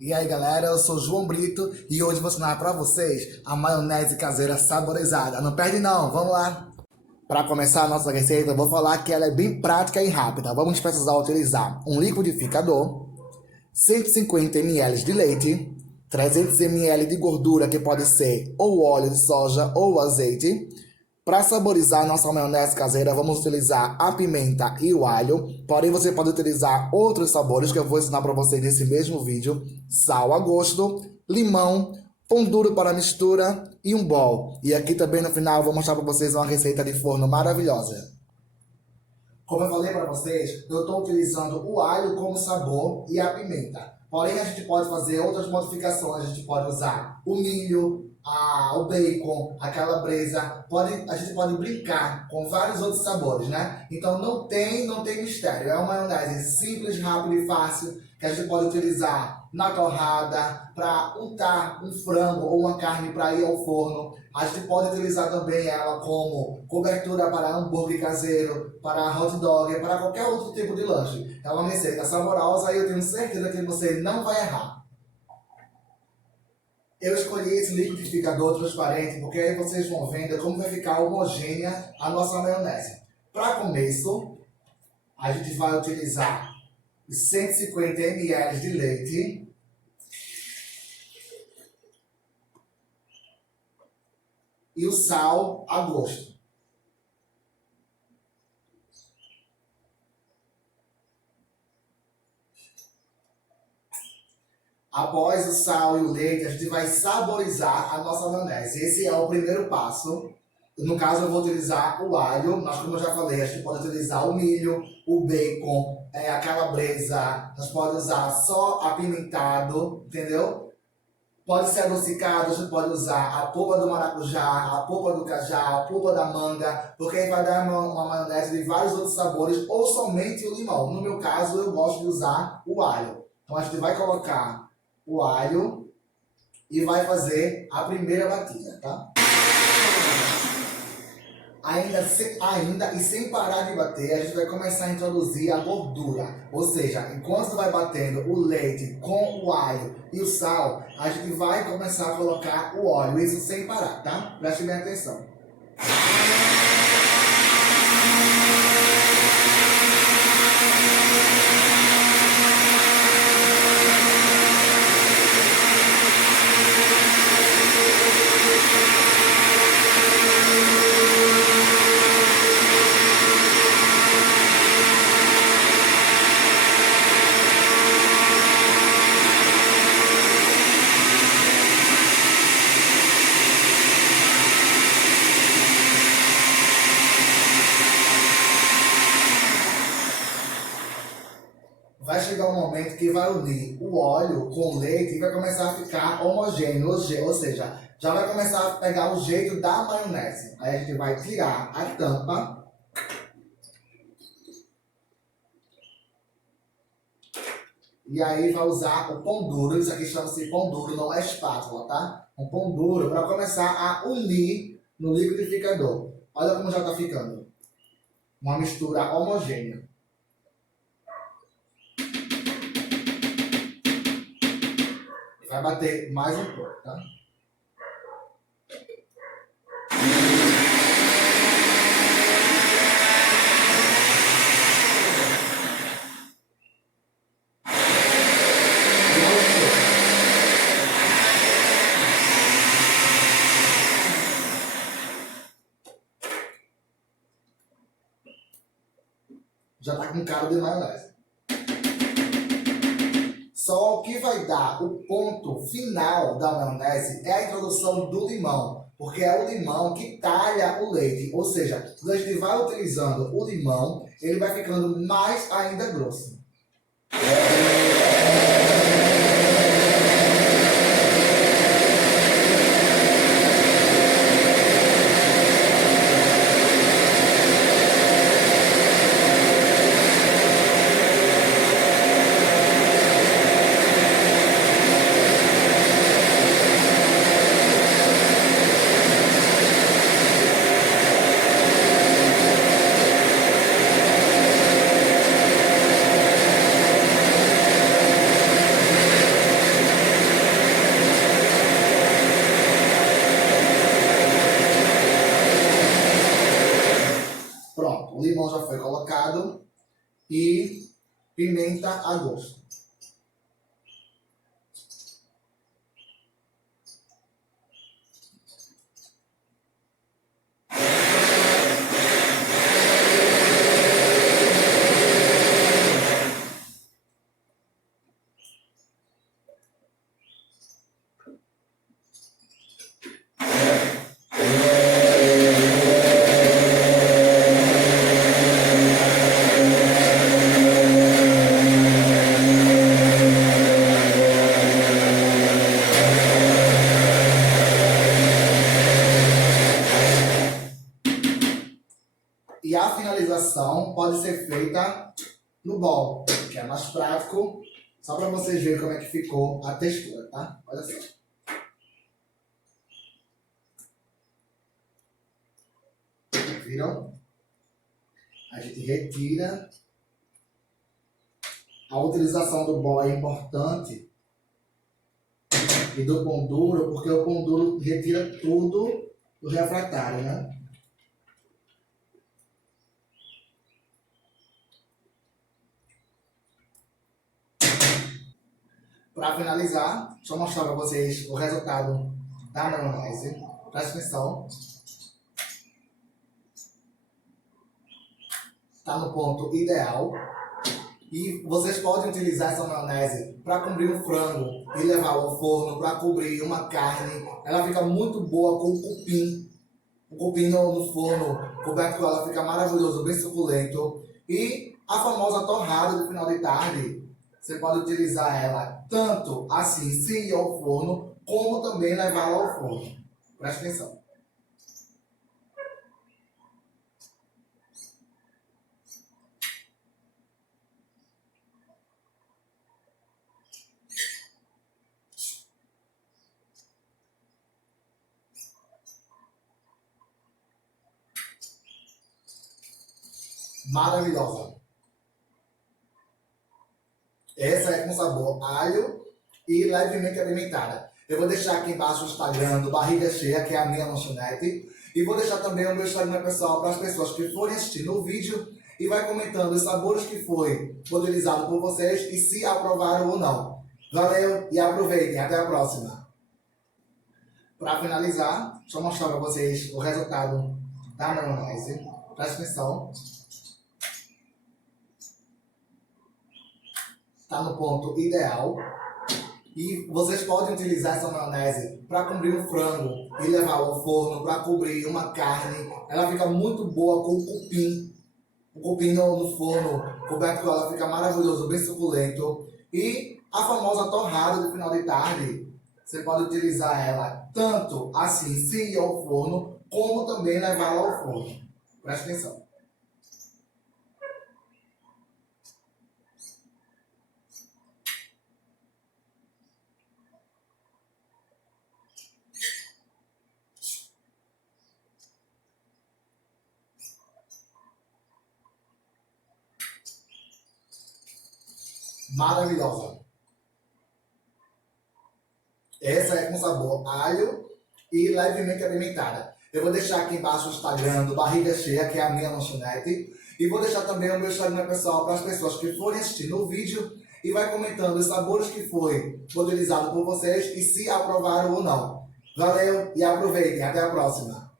E aí galera, eu sou João Brito e hoje vou ensinar pra vocês a maionese caseira saborizada. Não perde não, vamos lá! Para começar a nossa receita, eu vou falar que ela é bem prática e rápida. Vamos precisar utilizar um liquidificador, 150 ml de leite, 300 ml de gordura que pode ser ou óleo de soja ou azeite. Para saborizar nossa maionese caseira, vamos utilizar a pimenta e o alho, porém você pode utilizar outros sabores que eu vou ensinar para vocês nesse mesmo vídeo. Sal a gosto, limão, pão duro para mistura e um bowl. E aqui também no final eu vou mostrar para vocês uma receita de forno maravilhosa. Como eu falei para vocês, eu estou utilizando o alho como sabor e a pimenta. Porém, a gente pode fazer outras modificações. A gente pode usar o milho, o bacon, a calabresa. A gente pode brincar com vários outros sabores, né? Então não tem mistério. É uma maionese simples, rápida e fácil que a gente pode utilizar na torrada, para untar um frango ou uma carne para ir ao forno. A gente pode utilizar também ela como cobertura para hambúrguer caseiro, para hot dog, para qualquer outro tipo de lanche. É uma receita saborosa e eu tenho certeza que você não vai errar. Eu escolhi esse liquidificador transparente porque aí vocês vão vendo como vai ficar homogênea a nossa maionese. Para começo, a gente vai utilizar 150 ml de leite, e o sal a gosto. Após o sal e o leite, a gente vai saborizar a nossa maionese. Esse é o primeiro passo. No caso, eu vou utilizar o alho, mas como eu já falei, a gente pode utilizar o milho, o bacon, a calabresa, a gente pode usar só apimentado, entendeu? Pode ser adocicado, a gente pode usar a polpa do maracujá, a polpa do cajá, a polpa da manga, porque aí vai dar uma maionese de vários outros sabores, ou somente o limão. No meu caso, eu gosto de usar o alho. Então a gente vai colocar o alho e vai fazer a primeira batida, tá? Ainda e sem parar de bater, a gente vai começar a introduzir a gordura. Ou seja, enquanto vai batendo o leite com o alho e o sal, a gente vai começar a colocar o óleo. Isso sem parar, tá? Preste bem atenção. Vai chegar um momento que vai unir o óleo com o leite e vai começar a ficar homogêneo, ou seja, já vai começar a pegar o jeito da maionese. Aí a gente vai tirar a tampa e aí vai usar o pão duro. Isso aqui chama-se pão duro, não é espátula, tá? Um pão duro para começar a unir no liquidificador. Olha como já está ficando. Uma mistura homogênea. Vai bater mais um pouco, tá? Já tá com cara de maionese. Só o que vai dar o ponto final da maionese é a introdução do limão, porque é o limão que talha o leite, ou seja, quando a gente vai utilizando o limão, ele vai ficando mais ainda grosso. e pimenta a gosto. E a finalização pode ser feita no bowl, que é mais prático, só para vocês verem como é que ficou a textura, tá? Olha só. Viram? A gente retira. A utilização do bowl é importante e do pão duro, porque o pão duro retira tudo do refratário, né? Para finalizar, deixa eu mostrar para vocês o resultado da maionese. Presta atenção. Está no ponto ideal. E vocês podem utilizar essa maionese para cobrir um frango e levar ao forno, para cobrir uma carne. Ela fica muito boa com o cupim. O cupim no forno, coberto com ela, fica maravilhoso, bem suculento. E a famosa torrada do final de tarde, você pode utilizar ela tanto assim, sem ir ao forno, como também levá-la ao forno. Presta atenção. Maravilhosa. Essa é com sabor alho e levemente apimentada. Eu vou deixar aqui embaixo o Instagram do Barriga Cheia, que é a minha lanchonete. E vou deixar também o meu Instagram pessoal para as pessoas que forem assistir no vídeo e vai comentando os sabores que foi utilizado por vocês e se aprovaram ou não. Valeu e aproveitem. Até a próxima. Para finalizar, deixa eu mostrar para vocês o resultado da maionese. Presta atenção. Está no ponto ideal. E vocês podem utilizar essa maionese para cobrir um frango e levar ao forno, para cobrir uma carne. Ela fica muito boa com o cupim. O cupim no forno, coberto com ela, fica maravilhoso, bem suculento. E a famosa torrada do final de tarde, você pode utilizar ela tanto assim, sem ir ao forno, como também levá-la ao forno. Presta atenção. Maravilhosa. Essa é com sabor alho e levemente apimentada. Eu vou deixar aqui embaixo o Instagram do Barriga Cheia, que é a minha lanchonete. E vou deixar também o meu Instagram pessoal para as pessoas que forem assistir no vídeo e vai comentando os sabores que foi utilizado por vocês e se aprovaram ou não. Valeu e aproveitem. Até a próxima.